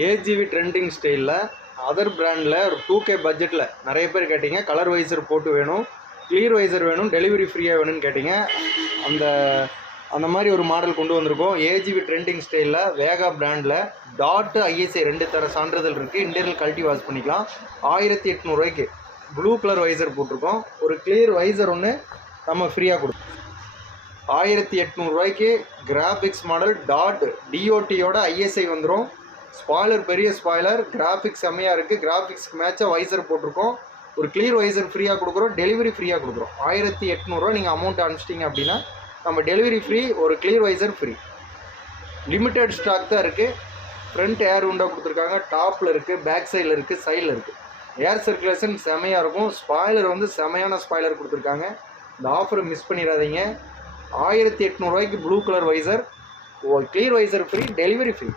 AGV trending ஸ்டைலில் other பிராண்டில் ஒரு 2K பட்ஜெட்டில் நிறைய பேர் கேட்டிங்க. கலர் வைசர் போட்டு வேணும், கிளியர் வைசர் வேணும், டெலிவரி ஃப்ரீயாக வேணும்னு கேட்டிங்க. அந்த மாதிரி ஒரு மாடல் கொண்டு வந்திருக்கோம். ஏஜிவி ட்ரெண்டிங் ஸ்டைலில் வேகா பிராண்டில் டாட் ISI 2 தர சான்றிதழ் இருக்குது. இன்டீரியல் கழட்டி வாஷ் பண்ணிக்கலாம். 1800 ரூபாய்க்கு ப்ளூ கலர் வைசர் போட்டிருக்கோம். ஒரு கிளியர் வைசர் ஒன்று நம்ம ஃப்ரீயாக கொடுப்போம். 1800 ரூபாய்க்கு கிராஃபிக்ஸ் மாடல் டாட் DOTயோட ISI வந்துடும். ஸ்பாய்லர் பெரிய ஸ்பாய்லர், கிராஃபிக்ஸ் செம்மையாக இருக்குது. கிராஃபிக்ஸ்க்கு மேட்சாக வைசர் போட்டிருக்கோம். ஒரு கிளியர் வைசர் ஃப்ரீயாக கொடுக்குறோம், டெலிவரி ஃப்ரீயாக கொடுக்குறோம். 1800 ரூபா நீங்கள் அமௌண்ட் அனுப்பிச்சிட்டிங்க அப்படின்னா நம்ம டெலிவரி ஃப்ரீ, ஒரு clear visor free. Limited stock தான் இருக்குது. ஃப்ரண்ட் ஏர் விண்டோ கொடுத்துருக்காங்க, டாப்பில் இருக்குது, பேக் சைடில் இருக்குது, சைடில் இருக்குது. ஏர் சர்க்குலேஷன் செமையாக இருக்கும். ஸ்பாய்லர் வந்து செமையான ஸ்பாய்லர் கொடுத்துருக்காங்க. இந்த ஆஃபரை மிஸ் பண்ணிடாதீங்க. 1800 ரூபாய்க்கு blue colour visor, clear visor free, delivery free.